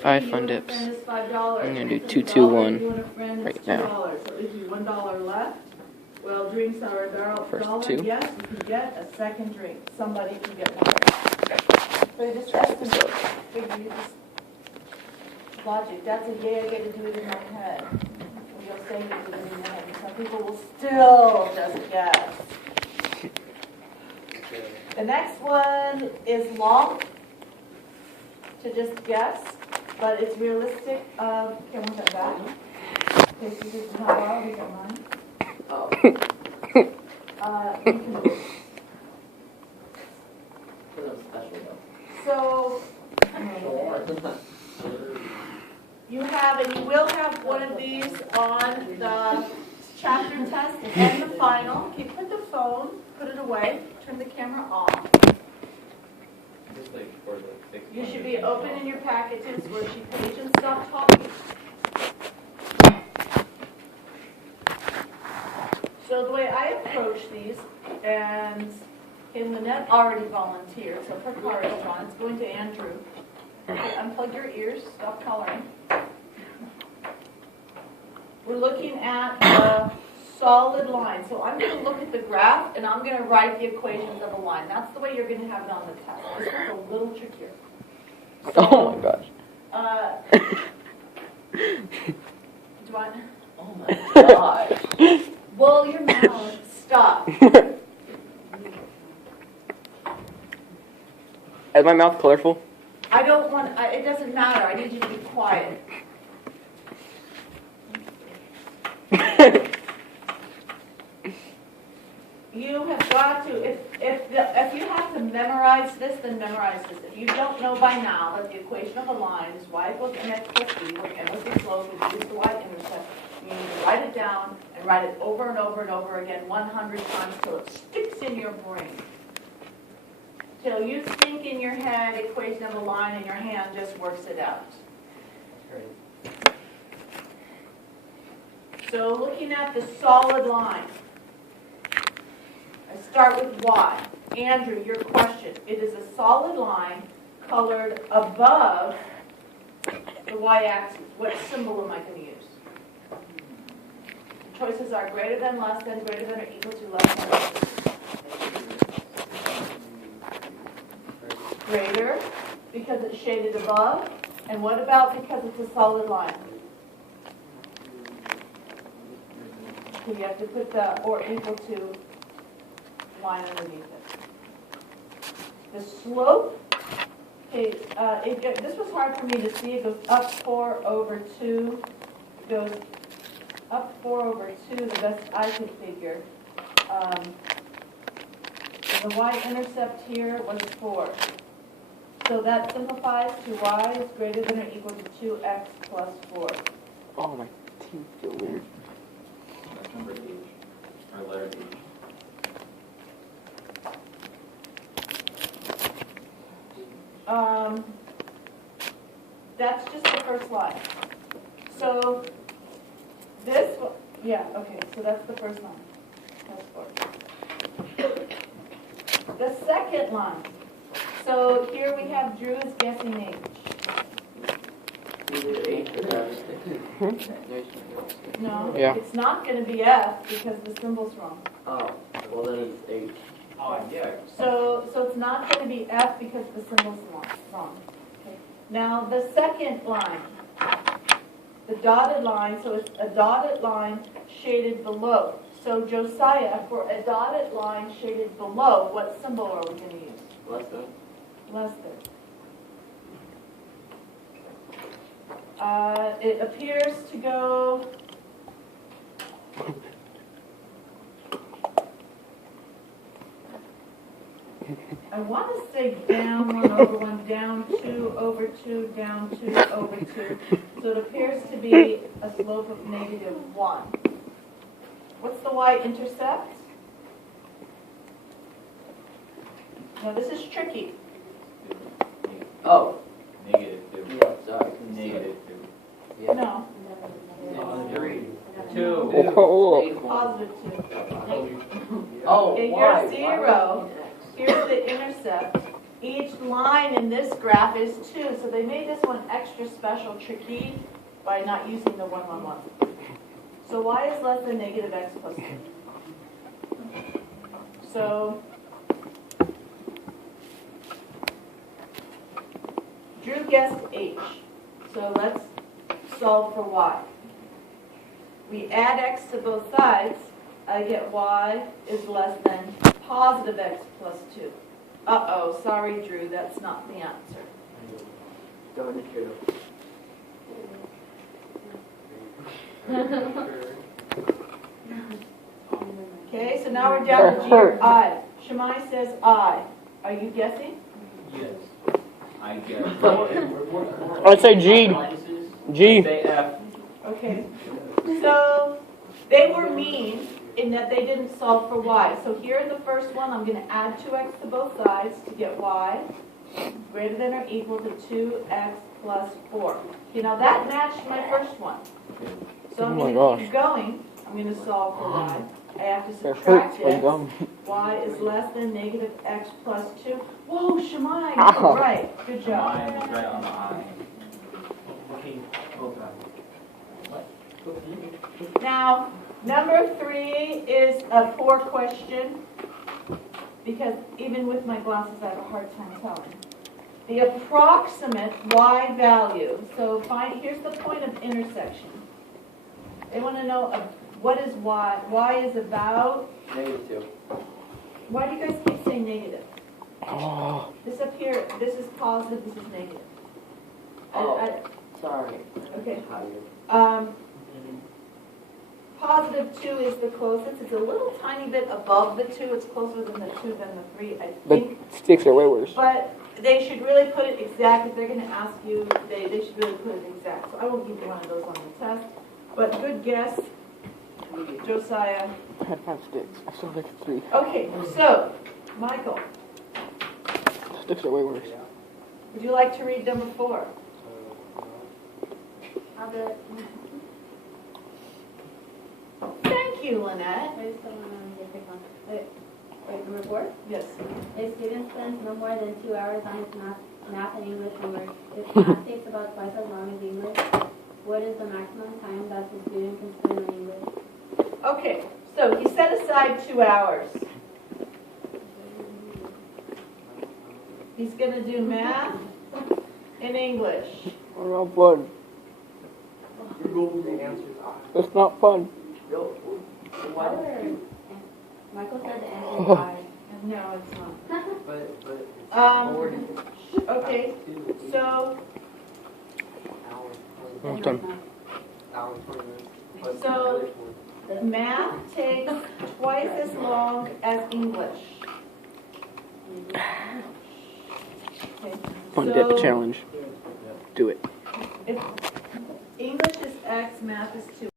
5 fun dips. I'm going to do 2, 2, 1 right now. So if you $1 left, well, drinks are First $1. 2. Yes, you can get a second drink. Somebody can get one. So you just estimate. Figure you just logic. That's a yay, I get to do it in my head. And you'll say you do it in your head. And some people will still just guess. The next one is long to just guess, but it's realistic. Can we put that back? Okay, so this is not well, these are mine. Oh. You can do it. So, you have, and you will have one of these on the chapter test and the final. Okay, put the phone, put it away, turn the camera off. You should be opening your packages, worksheet page, and stop talking. So the way I approach these, and Lynette already volunteered, so her car is on. It's going to Andrew. Okay, unplug your ears, stop coloring. We're looking at a solid line. So I'm going to look at the graph, and I'm going to write the equations of a line. That's the way you're going to have it on the test. This one's a little trickier. So, oh my gosh. Do I? Oh my gosh. Well, your mouth. Stop. Is my mouth colorful? I don't want, it doesn't matter. I need you to be quiet. You have got to, if you have to memorize this, then memorize this. If you don't know by now that the equation of a line is y equals mx plus b, where m is the slope, we use the y-intercept, you need to write it down and write it over and over and over again 100 times till it sticks in your brain. Till you think in your head equation of a line and your hand just works it out. So looking at the solid line, I start with y. Andrew, your question. It is a solid line colored above the y-axis. What symbol am I going to use? The choices are greater than, less than, greater than or equal to, less than. Greater, because it's shaded above. And what about because it's a solid line? So you have to put the or equal to line underneath it. The slope, okay, this was hard for me to see. It goes up 4 over 2. It goes up 4 over 2, the best I could figure. The y-intercept here was 4. So that simplifies to y is greater than or equal to 2x plus 4. Oh, my teeth feel weird. That's number H, or letter H. That's just the first line. So this, yeah, okay, so that's the first line. That's 4. The second line. So here we have Drew is guessing H. No, yeah. It's not going to be F because the symbol's wrong. Oh, well then it's H. Oh, yeah. So it's not going to be F because the symbol's wrong. Okay. Now the second line, the dotted line, so it's a dotted line shaded below. So Josiah, for a dotted line shaded below, what symbol are we going to use? Less than. Less than. It appears to go I want to say down 1 over 1, down 2 over 2, down 2 over 2. So it appears to be a slope of -1. What's the y-intercept? Now this is tricky. Oh. -2. Yeah, sorry. -2. Yeah. No. 3. 2. Oh. Positive 2. Oh, Okay, why? here's 0. Here's the intercept. each line in this graph is 2, so they made this one extra special tricky by not using the 1, 1, 1. So y is less than negative x plus 2. So Drew guessed h. So let's solve for y. We add x to both sides. I get y is less than positive x plus 2. Uh-oh, sorry, Drew, that's not the answer. Darn it, Drew. Okay, so now we're down to G or I. Shemai says I. Are you guessing? Yes. I guess. I'd say G. G. Say F. Okay. So they were mean in that they didn't solve for y. So here in the first one, I'm going to add 2x to both sides to get y greater than or equal to 2x plus 4. Okay, now that matched my first one. So I'm going to keep going. I'm going to solve for y. I have to subtract this. Y is less than negative x plus 2. Whoa, Shemai, you're right. Good job. Mine is right on the I. Now, number 3 is a poor question because even with my glasses, I have a hard time telling. The approximate y value. So here's the point of intersection. They want to know what is y. Y is about. -2. Why do you guys keep saying negative? Oh. This up here, this is positive, this is negative. Sorry. Okay. Tired. Positive 2 is the closest. It's a little tiny bit above the 2. It's closer than the 2 than the 3, I But think. sticks are way worse. But they should really put it exact. If they're going to ask you, they should really put it exact. So I won't give you one of those on the test. But good guess, Josiah. I had 5 sticks. I still think it's 3. Okay, so, Michael, Sticks are way worse. would you like to read number 4? I'll do it. Thank you, Lynette. I just don't want to get one. Wait, number 4? Yes. A student spends no more than 2 hours on his math and English homework. If math takes about twice as long as English, what is the maximum time that the student can spend on English? Okay, so he set aside 2 hours. He's going to do math and English. Oh, not fun. It's not fun. Michael said the answer is I. No, it's not. Okay, so Almost done. So math takes twice as long as English. Okay. Fun So dip challenge. Do it. if English is X, math is 2.